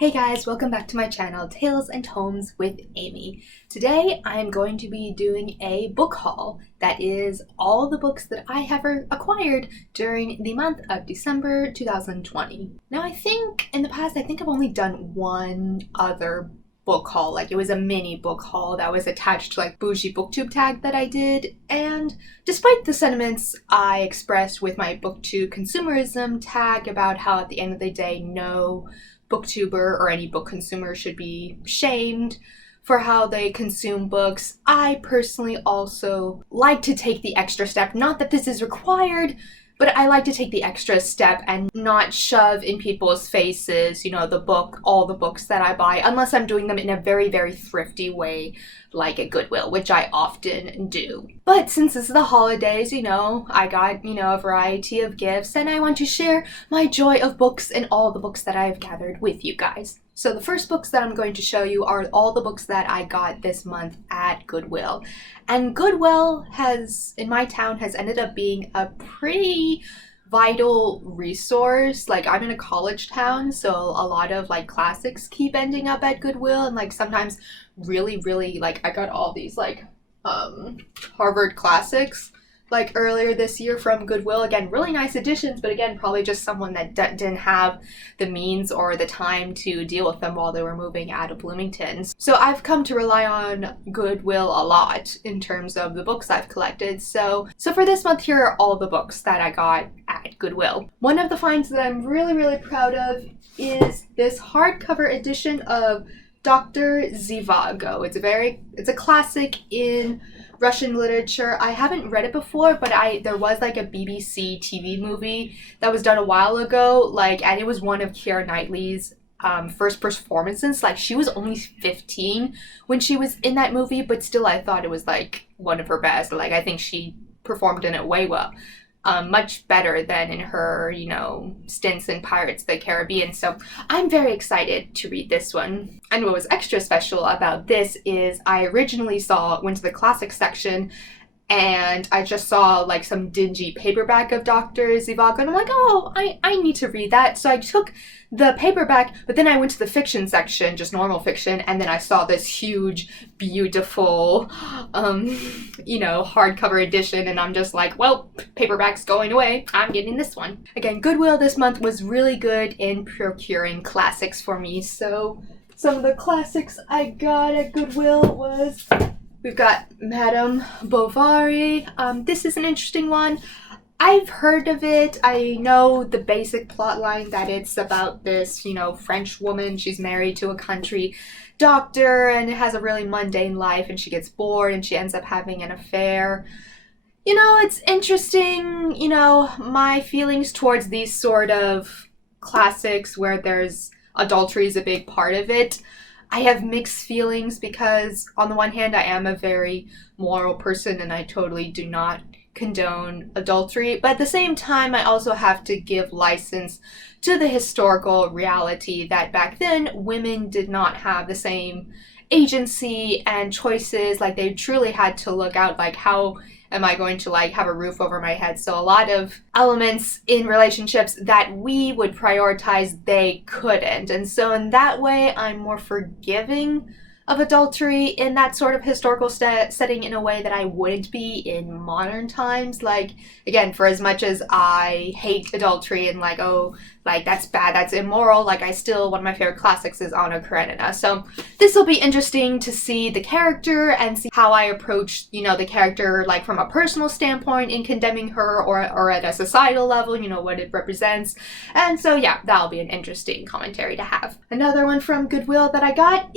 Hey guys, welcome back to my channel, Tales and Tomes with Amy. Today I'm going to be doing a book haul that is all the books that I have acquired during the month of December 2020. Now I think in the past, I've only done one other book haul, like it was a mini book haul that was attached to like bougie Booktube tag that I did, and despite the sentiments I expressed with my Booktube consumerism tag about how at the end of the day no booktuber or any book consumer should be shamed for how they consume books, I personally also like to take the extra step. Not that this is required, but I like to take the extra step and not shove in people's faces, all the books that I buy, unless I'm doing them in a very, very thrifty way, like at Goodwill, which I often do. But since this is the holidays, I got, a variety of gifts, and I want to share my joy of books and all the books that I've gathered with you guys. So the first books that I'm going to show you are all the books that I got this month at Goodwill. And Goodwill in my town, has ended up being a pretty vital resource. Like, I'm in a college town, so a lot of like classics keep ending up at Goodwill, and like sometimes really, like I got all these like Harvard classics like earlier this year from Goodwill. Again, really nice editions, but again, probably just someone that didn't have the means or the time to deal with them while they were moving out of Bloomington. So I've come to rely on Goodwill a lot in terms of the books I've collected. So for this month, here are all the books that I got at Goodwill. One of the finds that I'm really proud of is this hardcover edition of Dr. Zevago. It's a classic in Russian literature. I haven't read it before, but there was like a BBC TV movie that was done a while ago, and it was one of Keira Knightley's first performances. Like, she was only 15 when she was in that movie, but still I thought it was like one of her best. Like, I think she performed in it way well. Much better than in her, stints in Pirates of the Caribbean. So I'm very excited to read this one. And what was extra special about this is I originally went to the classics section, and I just saw like some dingy paperback of Dr. Zevago, and I'm like, oh, I need to read that. So I took the paperback, but then I went to the fiction section, just normal fiction, and then I saw this huge, beautiful, hardcover edition, and I'm just like, well, paperback's going away. I'm getting this one. Again, Goodwill this month was really good in procuring classics for me. So some of the classics I got at Goodwill we've got Madame Bovary. This is an interesting one. I've heard of it. I know the basic plot line, that it's about this, French woman. She's married to a country doctor and has a really mundane life, and she gets bored and she ends up having an affair. It's interesting, my feelings towards these sort of classics where there's adultery is a big part of it. I have mixed feelings because on the one hand, I am a very moral person and I totally do not condone adultery, but at the same time, I also have to give license to the historical reality that back then, women did not have the same agency and choices. Like, they truly had to look out, like, how am I going to have a roof over my head? So a lot of elements in relationships that we would prioritize, they couldn't. And so in that way, I'm more forgiving of adultery in that sort of historical setting in a way that I wouldn't be in modern times. Like, again, for as much as I hate adultery and that's bad, that's immoral, one of my favorite classics is Karenina. So this will be interesting to see the character and see how I approach, the character, from a personal standpoint in condemning her, or at a societal level, what it represents. And so, yeah, that'll be an interesting commentary to have. Another one from Goodwill that I got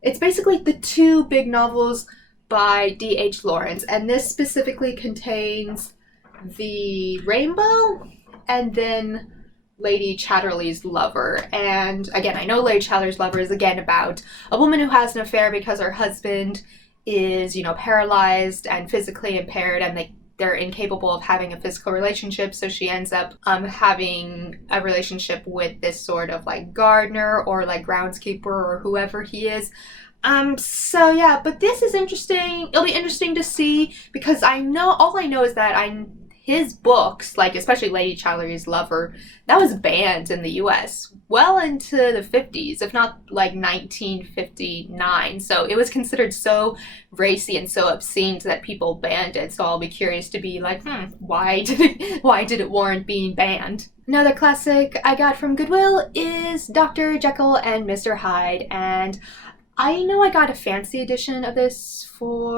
it's basically the two big novels by D.H. Lawrence, and this specifically contains The Rainbow and then Lady Chatterley's Lover. And again, I know Lady Chatterley's Lover is again about a woman who has an affair because her husband is, paralyzed and physically impaired, and they're incapable of having a physical relationship, so she ends up having a relationship with this sort of gardener or groundskeeper or whoever he is. So yeah, but this is interesting. It'll be interesting to see, because all I know is that his books, like especially Lady Chatterley's Lover, that was banned in the US well into the 50s, if not like 1959. So it was considered so racy and so obscene that people banned it. So I'll be curious to be like, why did it warrant being banned? Another classic I got from Goodwill is Dr. Jekyll and Mr Hyde, and I know I got a fancy edition of this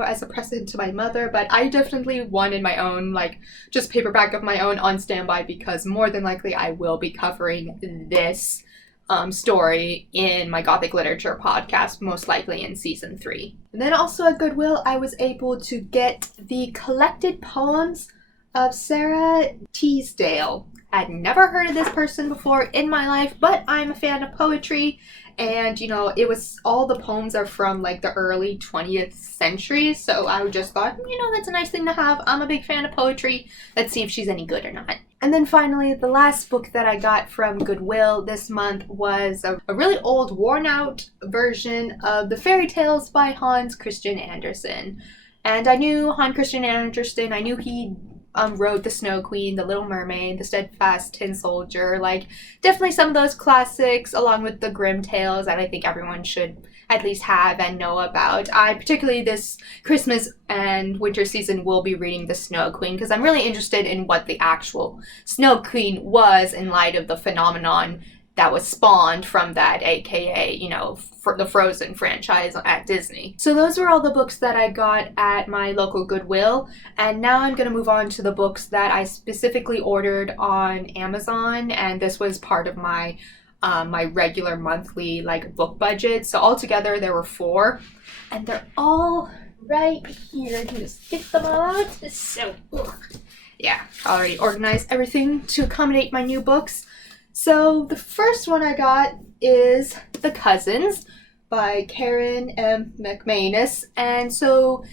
as a present to my mother, but I definitely wanted my own, like, just paperback of my own on standby, because more than likely I will be covering this story in my Gothic Literature podcast, most likely in season 3. And then also at Goodwill, I was able to get the collected poems of Sarah Teasdale. I'd never heard of this person before in my life, but I'm a fan of poetry. And, you know, it was, all the poems are from like the early 20th century. So I just thought, you know, that's a nice thing to have. I'm a big fan of poetry. Let's see if she's any good or not. And then finally, the last book that I got from Goodwill this month was a really old, worn out version of the fairy tales by Hans Christian Andersen. And I knew Hans Christian Andersen. I knew he wrote The Snow Queen, The Little Mermaid, The Steadfast Tin Soldier, like definitely some of those classics, along with the Grimm tales that I think everyone should at least have and know about. I particularly this Christmas and winter season will be reading The Snow Queen, because I'm really interested in what the actual Snow Queen was in light of the phenomenon that was spawned from that, aka, you know, for the Frozen franchise at Disney. So those were all the books that I got at my local Goodwill, and now I'm going to move on to the books that I specifically ordered on Amazon, and this was part of my my regular monthly like book budget. So altogether there were 4, and they're all right here. I can just get them all out. So yeah, I already organized everything to accommodate my new books. So the first one I got is The Cousins by Karen M. Mcmanus. And so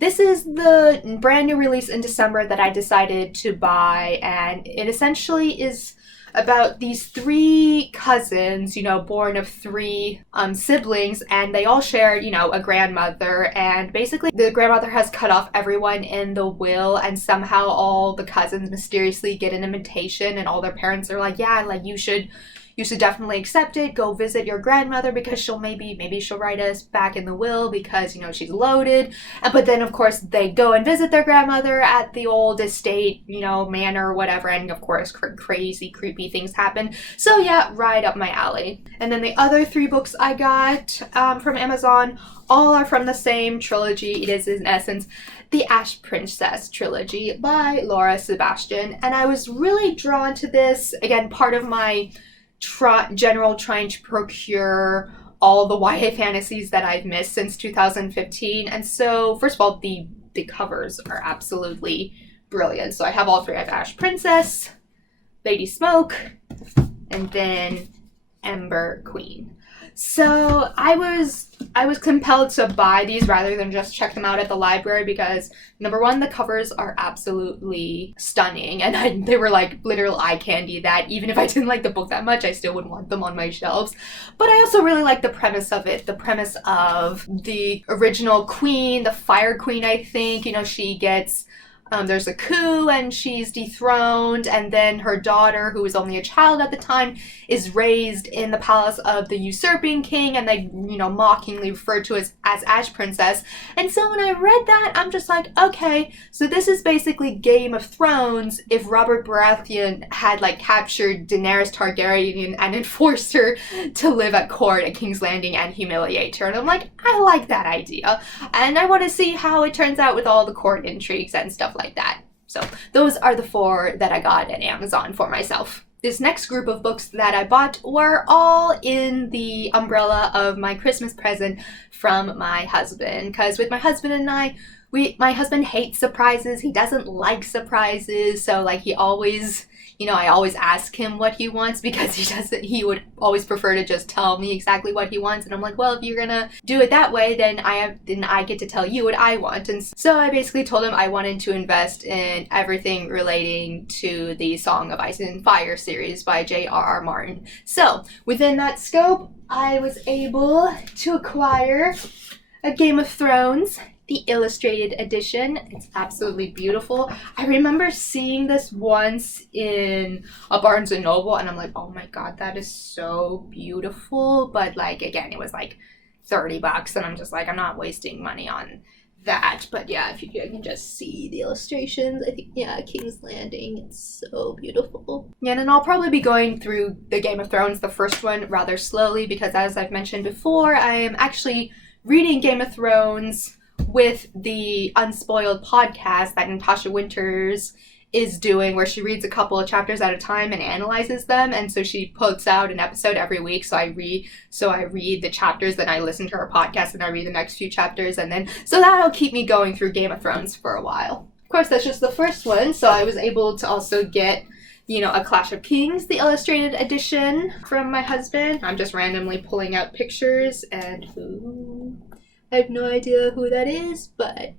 this is the brand new release in December that I decided to buy. And it essentially is about these 3 cousins, you know, born of 3 siblings, and they all share, you know, a grandmother, and basically the grandmother has cut off everyone in the will, and somehow all the cousins mysteriously get an invitation, and all their parents are like, yeah, like you should definitely accept it, go visit your grandmother, because she'll maybe she'll write us back in the will, because, you know, she's loaded. But then of course they go and visit their grandmother at the old estate, you know, manor or whatever, and of course crazy creepy things happen. So yeah, right up my alley. And then the other 3 books I got from Amazon all are from the same trilogy. It is in essence the Ash Princess trilogy by Laura Sebastian, and I was really drawn to this, again, part of my trying to procure all the YA fantasies that I've missed since 2015. And so first of all, the covers are absolutely brilliant. So I have all 3. I have Ash Princess, Lady Smoke, and then Ember Queen. So I was compelled to buy these rather than just check them out at the library, because number one, the covers are absolutely stunning, and they were like literal eye candy that even if I didn't like the book that much, I still would want them on my shelves. But I also really like the premise of it, the premise of the original queen, the Fire Queen, I think, you know, she gets there's a coup and she's dethroned, and then her daughter, who was only a child at the time, is raised in the palace of the usurping king, and they, you know, mockingly refer to as Ash Princess. And so when I read that, I'm just like, okay, so this is basically Game of Thrones if Robert Baratheon had like captured Daenerys Targaryen and enforced her to live at court at King's Landing and humiliate her. And I'm like, I like that idea, and I want to see how it turns out with all the court intrigues and stuff like that. So those are the 4 that I got at Amazon for myself. This next group of books that I bought were all in the umbrella of my Christmas present from my husband, because with my husband and I, my husband hates surprises. He doesn't like surprises, so like he always, you know, I always ask him what he wants, because he would always prefer to just tell me exactly what he wants. And I'm like, well, if you're gonna do it that way, then I get to tell you what I want. And so I basically told him I wanted to invest in everything relating to the Song of Ice and Fire series by J.R.R. Martin. So within that scope, I was able to acquire a Game of Thrones the illustrated edition. It's absolutely beautiful. I remember seeing this once in a Barnes & Noble and I'm like, oh my god, that is so beautiful. But like, again, it was like $30 and I'm just like, I'm not wasting money on that. But yeah, if you can just see the illustrations, I think, yeah, King's Landing, it's so beautiful. Yeah, and then I'll probably be going through the Game of Thrones, the first one, rather slowly because, as I've mentioned before, I am actually reading Game of Thrones with the Unspoiled podcast that Natasha Winters is doing, where she reads a couple of chapters at a time and analyzes them, and so she puts out an episode every week. So I read the chapters, then I listen to her podcast and I read the next few chapters, and then so that'll keep me going through Game of Thrones for a while. Of course, that's just the first one, so I was able to also get, you know, A Clash of Kings, the illustrated edition, from my husband. I'm just randomly pulling out pictures, and I have no idea who that is, but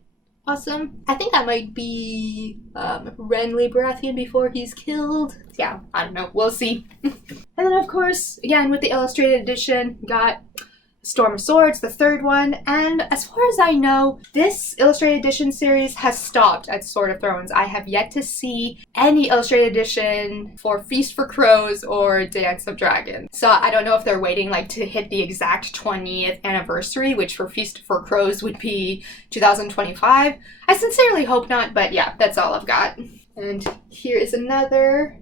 awesome. I think that might be Renly Baratheon before he's killed. Yeah, I don't know. We'll see. And then, of course, again, with the illustrated edition, got Storm of Swords, the third one, and as far as I know, this illustrated edition series has stopped at Sword of Thrones. I have yet to see any illustrated edition for Feast for Crows or Dance of Dragons. So I don't know if they're waiting like to hit the exact 20th anniversary, which for Feast for Crows would be 2025. I sincerely hope not, but yeah, that's all I've got. And here is another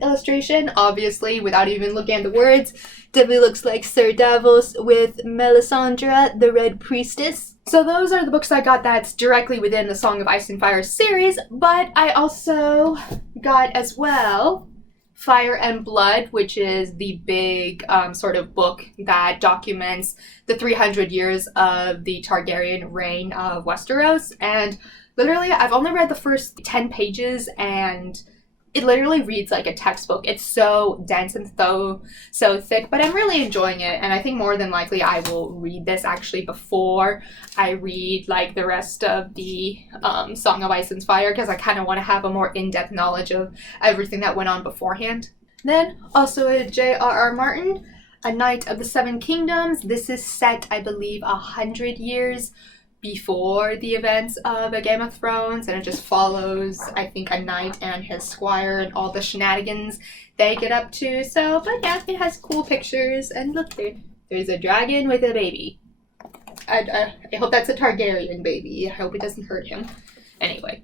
illustration, obviously without even looking at the words. Definitely looks like Sir Davos with Melisandre, the Red Priestess. So those are the books I got that's directly within the Song of Ice and Fire series, but I also got as well Fire and Blood, which is the big sort of book that documents the 300 years of the Targaryen reign of Westeros. And literally, I've only read the first 10 pages and it literally reads like a textbook. It's so dense and so thick, but I'm really enjoying it. And I think more than likely I will read this actually before I read like the rest of the Song of Ice and Fire, because I kind of want to have a more in-depth knowledge of everything that went on beforehand. Then also a J.R.R. Martin, A Knight of the Seven Kingdoms. This is set, I believe, 100 years before the events of A Game of Thrones, and it just follows, I think, a knight and his squire and all the shenanigans they get up to. So, but yeah, it has cool pictures, and look, there's a dragon with a baby. I hope that's a Targaryen baby. I hope it doesn't hurt him. Anyway.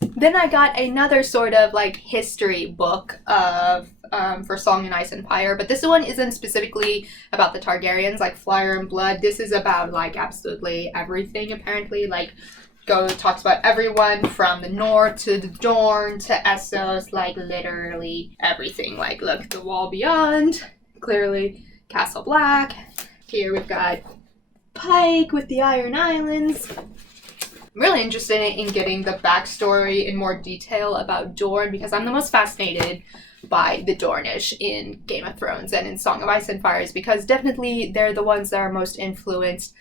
Then I got another sort of like history book of for Song and Ice and Fire, but this one isn't specifically about the Targaryens like Fire and Blood. This is about like absolutely everything apparently. Like talks about everyone from the North to the Dorne to Essos, like literally everything. Like look, the Wall Beyond, clearly Castle Black. Here we've got Pike with the Iron Islands. I'm really interested in getting the backstory in more detail about Dorne, because I'm the most fascinated by the Dornish in Game of Thrones and in Song of Ice and Fire, because definitely they're the ones that are most influenced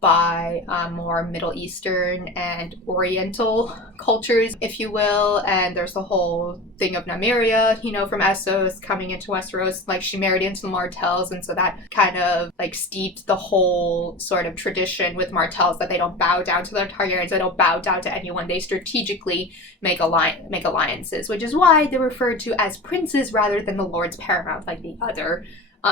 by more Middle Eastern and Oriental cultures, if you will. And there's the whole thing of Nymeria, you know, from Essos coming into Westeros. Like, she married into the Martells, and so that kind of like steeped the whole sort of tradition with Martells that they don't bow down to their Targaryens, they don't bow down to anyone. They strategically make alliances, which is why they're referred to as princes rather than the Lords Paramount, like the other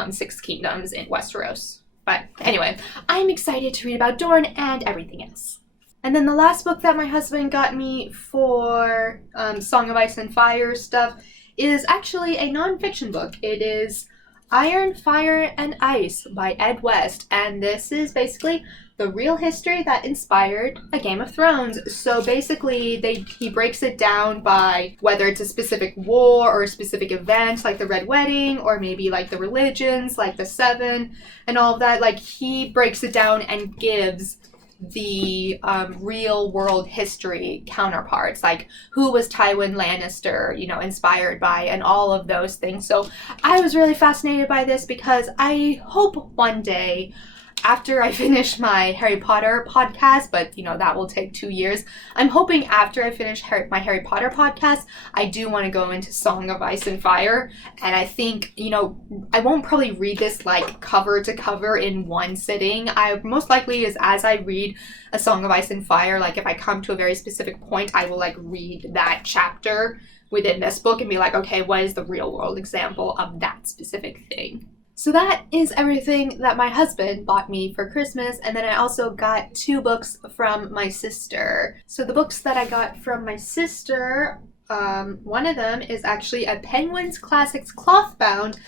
6 kingdoms in Westeros. But anyway, I'm excited to read about Dorne and everything else. And then the last book that my husband got me for Song of Ice and Fire stuff is actually a non-fiction book. It is Iron, Fire, and Ice by Ed West. And this is basically the real history that inspired A Game of Thrones. So basically, he breaks it down by whether it's a specific war or a specific event, like the Red Wedding, or maybe like the religions, like the Seven, and all of that. Like, he breaks it down and gives the real world history counterparts, like who was Tywin Lannister, you know, inspired by, and all of those things. So I was really fascinated by this because I hope one day after I finish my Harry Potter podcast, but you know, that will take 2 years. I'm hoping after I finish my Harry Potter podcast, I do want to go into Song of Ice and Fire. And I think, you know, I won't probably read this like cover to cover in one sitting. I most likely is as I read A Song of Ice and Fire, like if I come to a very specific point, I will like read that chapter within this book and be like, okay, what is the real world example of that specific thing? So that is everything that my husband bought me for Christmas, and then I also got 2 books from my sister. So the books that I got from my sister, one of them is actually a Penguins Classics cloth-bound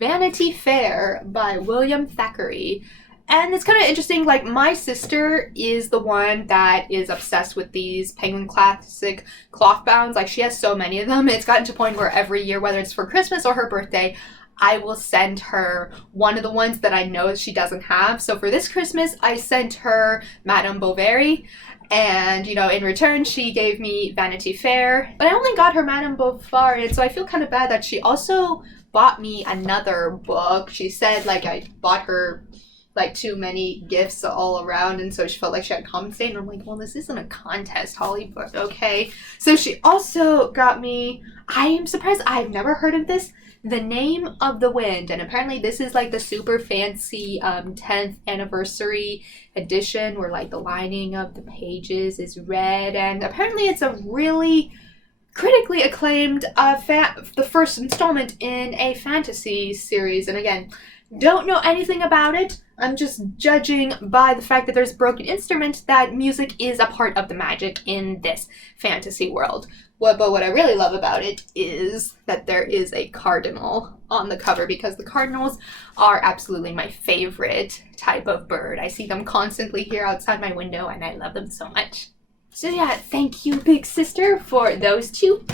Vanity Fair by William Thackeray. And it's kind of interesting, like my sister is the one that is obsessed with these Penguin Classic cloth bounds. Like she has so many of them. It's gotten to a point where every year, whether it's for Christmas or her birthday, I will send her one of the ones that I know she doesn't have. So for this Christmas, I sent her Madame Bovary. And, you know, in return, she gave me Vanity Fair. But I only got her Madame Bovary, and so I feel kind of bad that she also bought me another book. She said, like, I bought her like too many gifts all around, and so she felt like she had to compensate. And I'm like, well, this isn't a contest, Holly, but okay. So she also got me, I am surprised, I've never heard of this, The Name of the Wind. And apparently this is like the super fancy 10th anniversary edition where like the lining of the pages is red, and apparently it's a really critically acclaimed the first installment in a fantasy series. And again, don't know anything about it. I'm just judging by the fact that there's a broken instrument that music is a part of the magic in this fantasy world. But what I really love about it is that there is a cardinal on the cover, because the cardinals are absolutely my favorite type of bird. I see them constantly here outside my window and I love them so much. So yeah, thank you, big sister, for those 2.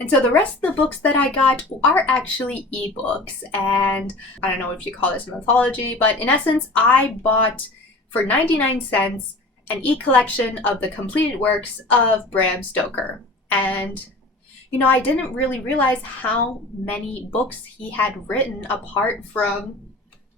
And so the rest of the books that I got are actually ebooks, and I don't know if you call this an anthology, but in essence, I bought for 99 cents an e-collection of the completed works of Bram Stoker. And, you know, I didn't really realize how many books he had written apart from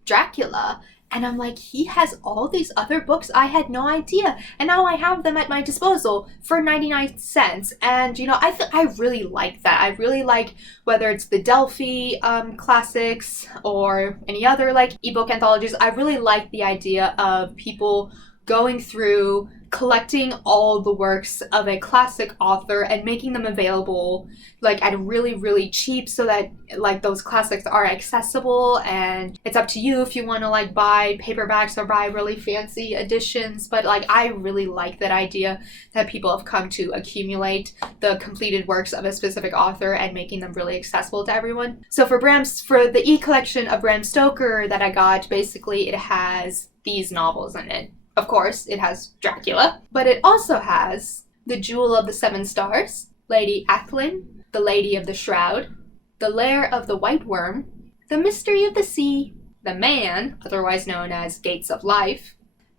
Dracula. And I'm like, he has all these other books? I had no idea. And now I have them at my disposal for 99 cents. And, you know, I really like that. I really like whether it's the Delphi classics or any other, like, ebook anthologies. I really like the idea of people going through collecting all the works of a classic author and making them available like at really, really cheap, so that like those classics are accessible. And it's up to you if you want to like buy paperbacks or buy really fancy editions. But like I really like that idea that people have come to accumulate the completed works of a specific author and making them really accessible to everyone. So for the e-collection of Bram Stoker that I got, basically it has these novels in it. Of course, it has Dracula, but it also has The Jewel of the Seven Stars, Lady Athlin, The Lady of the Shroud, The Lair of the White Worm, The Mystery of the Sea, The Man, otherwise known as Gates of Life,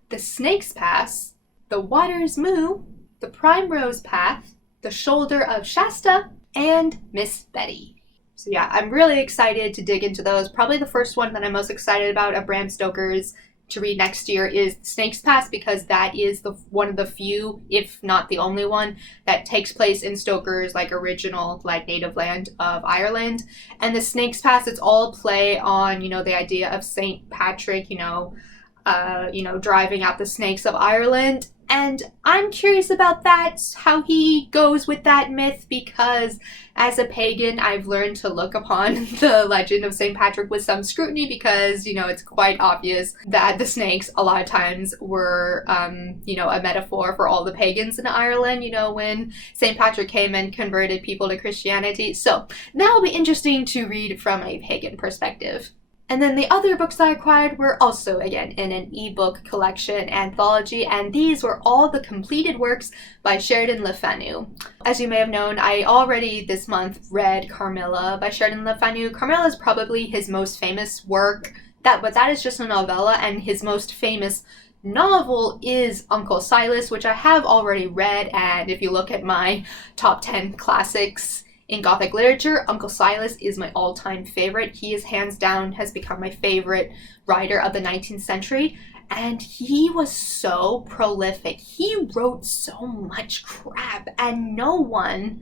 The Snake's Pass, The Water's Moo, The Primrose Path, The Shoulder of Shasta, and Miss Betty. So yeah, I'm really excited to dig into those. Probably the first one that I'm most excited about of Bram Stoker's to read next year is The Snake's Pass, because that is one of the few, if not the only one, that takes place in Stoker's like original like native land of Ireland. And The Snake's Pass, it's all play on, you know, the idea of Saint Patrick, driving out the snakes of Ireland. And I'm curious about that, how he goes with that myth, because as a pagan, I've learned to look upon the legend of St. Patrick with some scrutiny, because, you know, it's quite obvious that the snakes a lot of times were, a metaphor for all the pagans in Ireland, you know, when St. Patrick came and converted people to Christianity. So that'll be interesting to read from a pagan perspective. And then the other books I acquired were also, again, in an ebook collection anthology, and these were all the completed works by Sheridan Le Fanu. As you may have known, I already this month read Carmilla by Sheridan Le Fanu. Carmilla is probably his most famous work, but that is just a novella, and his most famous novel is Uncle Silas, which I have already read, and if you look at my top 10 classics in Gothic literature, Uncle Silas is my all-time favorite. He is hands down has become my favorite writer of the 19th century. And he was so prolific. He wrote so much crap and no one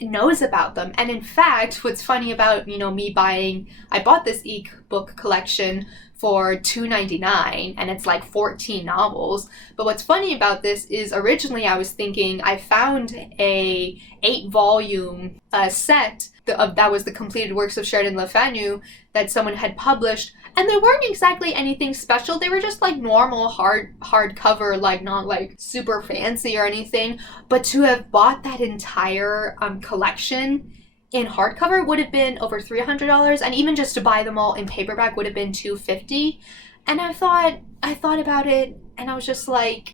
knows about them. And in fact, what's funny about, I bought this ebook collection for $2.99 and it's 14 novels. But what's funny about this is originally I was thinking I found a 8-volume set that was the completed works of Sheridan Le Fanu that someone had published, and they weren't exactly anything special. They were just normal hardcover, not super fancy or anything. But to have bought that entire collection in hardcover would have been over $300, and even just to buy them all in paperback would have been $250. And I thought about it, and I was just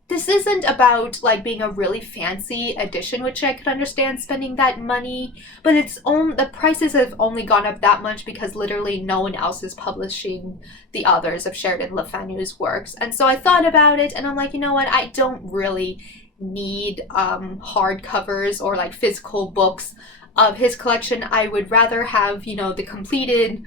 this isn't about being a really fancy edition, which I could understand spending that money, but the prices have only gone up that much because literally no one else is publishing the others of Sheridan Le Fanu's works. And so I thought about it, and I'm you know what, I don't really need hardcovers or physical books of his collection. I would rather have, the completed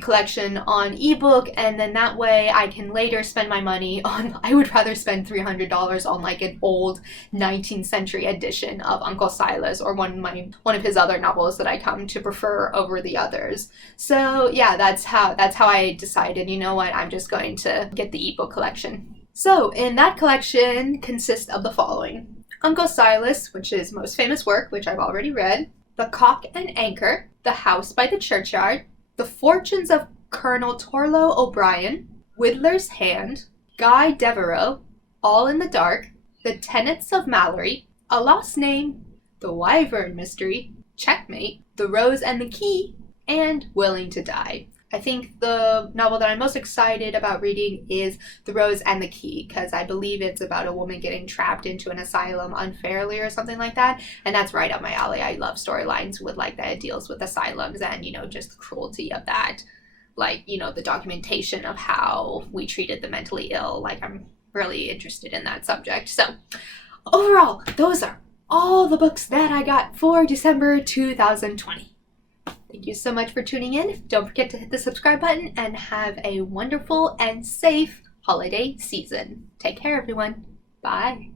collection on ebook, and then that way I can later spend my money on, I would rather spend $300 on an old 19th century edition of Uncle Silas or one of his other novels that I come to prefer over the others. So yeah, that's how I decided, you know what, I'm just going to get the ebook collection. So in that collection consists of the following: Uncle Silas, which is most famous work, which I've already read; The Cock and Anchor; The House by the Churchyard; The Fortunes of Colonel Torlo O'Brien; Whittler's Hand; Guy Devereux; All in the Dark; The Tenets of Mallory; A Lost Name; The Wyvern Mystery; Checkmate; The Rose and the Key; and Willing to Die. I think the novel that I'm most excited about reading is The Rose and the Key, because I believe it's about a woman getting trapped into an asylum unfairly or something like that, and that's right up my alley. I love storylines with that deals with asylums and, just the cruelty of that, the documentation of how we treated the mentally ill. I'm really interested in that subject. So overall, those are all the books that I got for December 2020. Thank you so much for tuning in. Don't forget to hit the subscribe button and have a wonderful and safe holiday season. Take care, everyone. Bye.